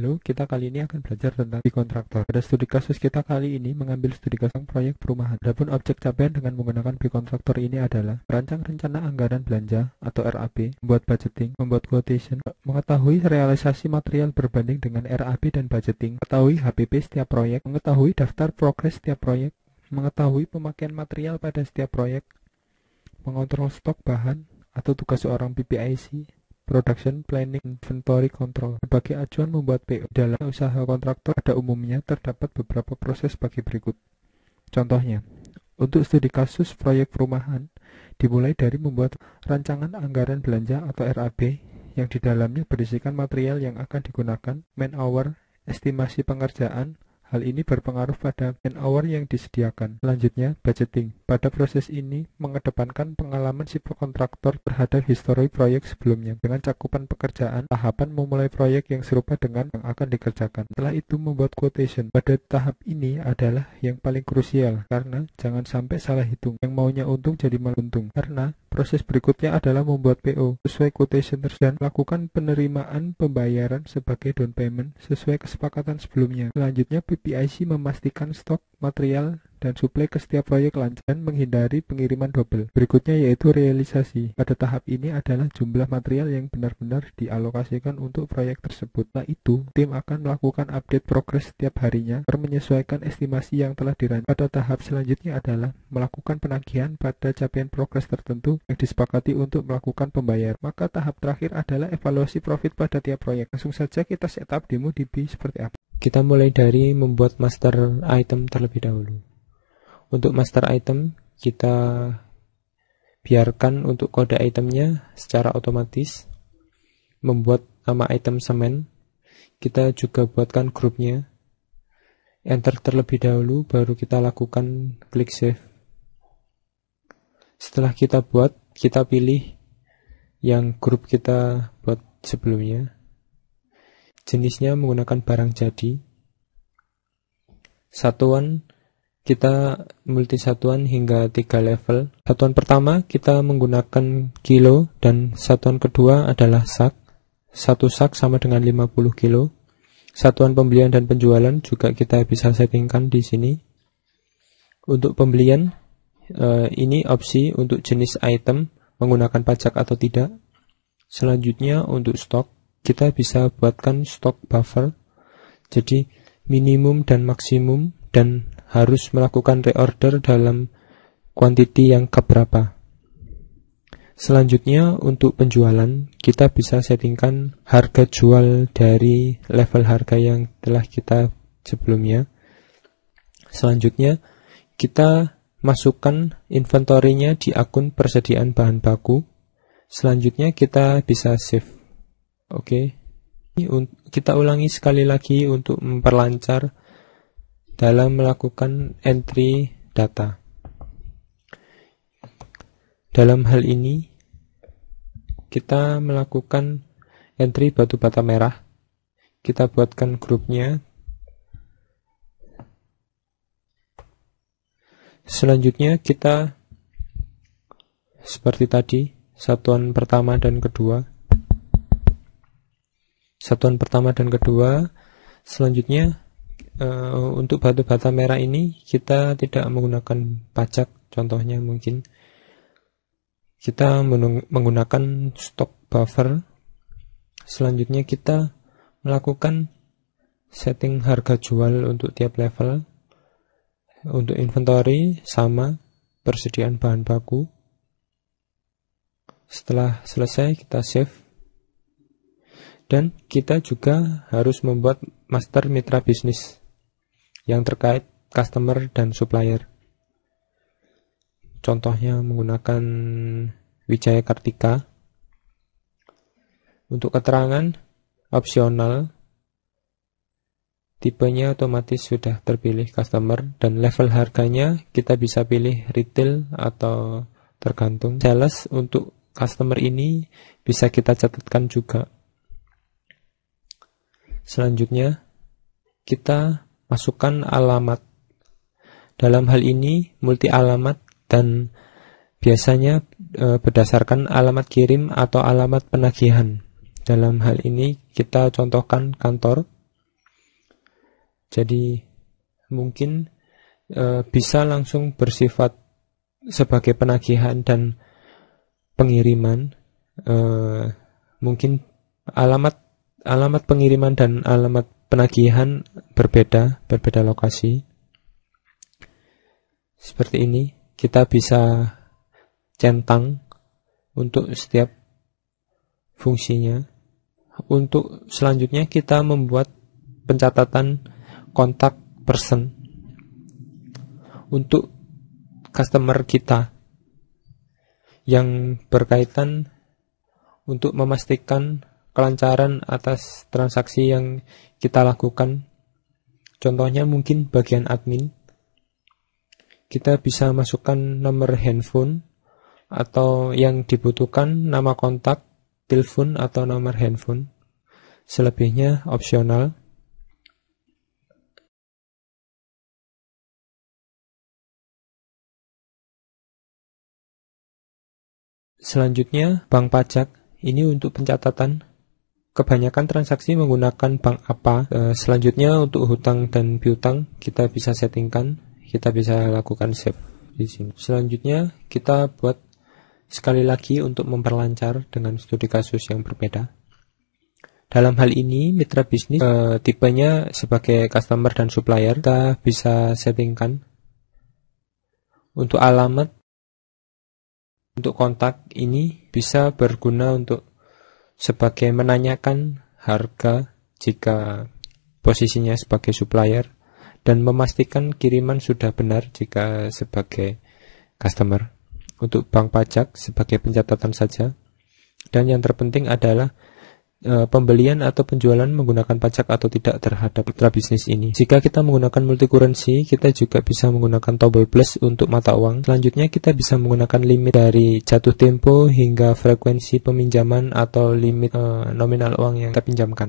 Halo, kita kali ini akan belajar tentang B-Contractor. Pada studi kasus kita kali ini mengambil studi kasus proyek perumahan. Adapun objek capaian dengan menggunakan B-Contractor ini adalah merancang rencana anggaran belanja atau RAB, membuat budgeting, membuat quotation, mengetahui realisasi material berbanding dengan RAB dan budgeting, mengetahui HPP setiap proyek, mengetahui daftar progres setiap proyek, mengetahui pemakaian material pada setiap proyek, mengontrol stok bahan atau tugas seorang PPIC, Production Planning Inventory Control. Sebagai acuan membuat PO dalam usaha kontraktor pada umumnya terdapat beberapa proses bagi berikut. Contohnya, untuk studi kasus proyek perumahan dimulai dari membuat rancangan anggaran belanja atau RAB yang di dalamnya berisikan material yang akan digunakan, man hour, estimasi pengerjaan. Hal ini berpengaruh pada man hour yang disediakan. Selanjutnya, budgeting. Pada proses ini, mengedepankan pengalaman si kontraktor terhadap histori proyek sebelumnya dengan cakupan pekerjaan, tahapan memulai proyek yang serupa dengan yang akan dikerjakan. Setelah itu, membuat quotation. Pada tahap ini adalah yang paling krusial, karena jangan sampai salah hitung. Yang maunya untung jadi malah untung. Karena proses berikutnya adalah membuat PO sesuai quotation dan lakukan penerimaan pembayaran sebagai down payment sesuai kesepakatan sebelumnya. Selanjutnya, PPIC memastikan stok material dan suplai ke setiap proyek lancar dan menghindari pengiriman double. Berikutnya yaitu realisasi. Pada tahap ini adalah jumlah material yang benar-benar dialokasikan untuk proyek tersebut. Setelah itu, tim akan melakukan update progres setiap harinya agar menyesuaikan estimasi yang telah dirancang. Pada tahap selanjutnya adalah melakukan penagihan pada capaian progres tertentu yang disepakati untuk melakukan pembayaran. Maka tahap terakhir adalah evaluasi profit pada tiap proyek. Langsung saja kita setup demo DB seperti apa. Kita mulai dari membuat master item terlebih dahulu. Untuk master item, kita biarkan untuk kode itemnya secara otomatis. Membuat nama item semen, kita juga buatkan grupnya. Enter terlebih dahulu, baru kita lakukan klik save. Setelah kita buat, kita pilih yang grup kita buat sebelumnya. Jenisnya menggunakan barang jadi. Satuan, kita multisatuan hingga 3 level. Satuan pertama kita menggunakan kilo dan satuan kedua adalah sak. Satu sak sama dengan 50 kilo. Satuan pembelian dan penjualan juga kita bisa settingkan di sini. Untuk pembelian, ini opsi untuk jenis item menggunakan pajak atau tidak. Selanjutnya untuk stok, kita bisa buatkan stok buffer. Jadi minimum dan maksimum dan harus melakukan reorder dalam kuantiti yang keberapa. Selanjutnya untuk penjualan, kita bisa settingkan harga jual dari level harga yang telah kita sebelumnya. Selanjutnya kita masukkan inventory-nya di akun persediaan bahan baku. Selanjutnya kita bisa save. Oke. Kita ulangi sekali lagi untuk memperlancar dalam melakukan entry data. Dalam hal ini, kita melakukan entry batu bata merah. Kita buatkan grupnya. Selanjutnya kita seperti tadi, satuan pertama dan kedua. Satuan pertama dan kedua. Selanjutnya untuk batu bata merah ini kita tidak menggunakan pajak. Contohnya mungkin kita menggunakan stok buffer. Selanjutnya kita melakukan setting harga jual untuk tiap level. Untuk inventory sama persediaan bahan baku. Setelah selesai kita save. Dan kita juga harus membuat master mitra bisnis yang terkait customer dan supplier. Contohnya menggunakan Wijaya Kartika. Untuk keterangan opsional, tipenya otomatis sudah terpilih customer dan level harganya kita bisa pilih retail atau tergantung. Sales untuk customer ini bisa kita catatkan juga. Selanjutnya kita masukkan alamat. Dalam hal ini multi alamat dan biasanya berdasarkan alamat kirim atau alamat penagihan. Dalam hal ini kita contohkan kantor. Jadi mungkin bisa langsung bersifat sebagai penagihan dan pengiriman. Mungkin alamat pengiriman dan alamat penagihan berbeda lokasi. Seperti ini, kita bisa centang untuk setiap fungsinya. Untuk selanjutnya kita membuat pencatatan kontak person untuk customer kita yang berkaitan untuk memastikan kelancaran atas transaksi yang kita lakukan. Contohnya mungkin bagian admin. Kita bisa masukkan nomor handphone atau yang dibutuhkan nama kontak, telepon atau nomor handphone. Selebihnya opsional. Selanjutnya, bank pajak. Ini untuk pencatatan. Kebanyakan transaksi menggunakan bank apa. Selanjutnya untuk hutang dan piutang kita bisa settingkan. Kita bisa lakukan save di sini. Selanjutnya kita buat sekali lagi untuk memperlancar dengan studi kasus yang berbeda. Dalam hal ini mitra bisnis tipenya sebagai customer dan supplier kita bisa settingkan. Untuk alamat, untuk kontak ini bisa berguna untuk sebagai menanyakan harga jika posisinya sebagai supplier dan memastikan kiriman sudah benar jika sebagai customer. Untuk bank pajak sebagai pencatatan saja. Dan yang terpenting adalah pembelian atau penjualan menggunakan pajak atau tidak terhadap mitra bisnis ini. Jika kita menggunakan multi currency, kita juga bisa menggunakan toggle plus untuk mata uang. Selanjutnya kita bisa menggunakan limit dari jatuh tempo hingga frekuensi peminjaman atau limit nominal uang yang kita pinjamkan.